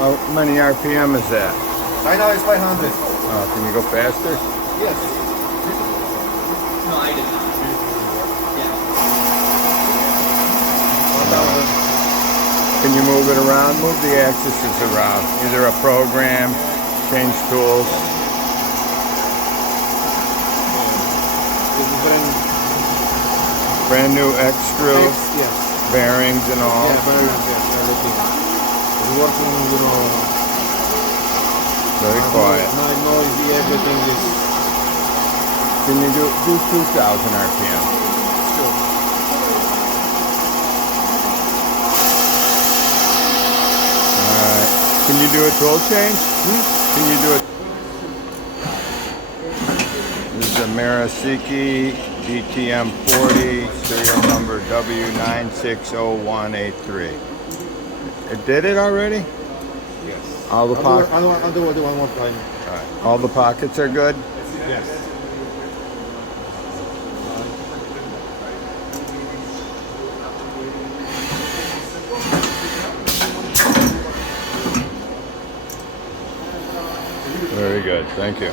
How many RPM is that? Right now it's 500. Can you go faster? Yes. No, I did not. Yeah. 1000. Can you move it around? Move the axes around. Either a program, change tools. This is Brand new X screw, yes. bearings and all. Yeah, bearings, yes, everything. It's working, you know. Very quiet. Not noisy, everything is. Can you do 2,000 RPM? Sure. Alright. Can you do a tool change? Can you do it? This is Amera-Seiki DTM-40, serial number W960183. It did it already? Yes. All the pockets. I'll do it one more time. Alright. All the pockets are good? Yes. Very good. Thank you.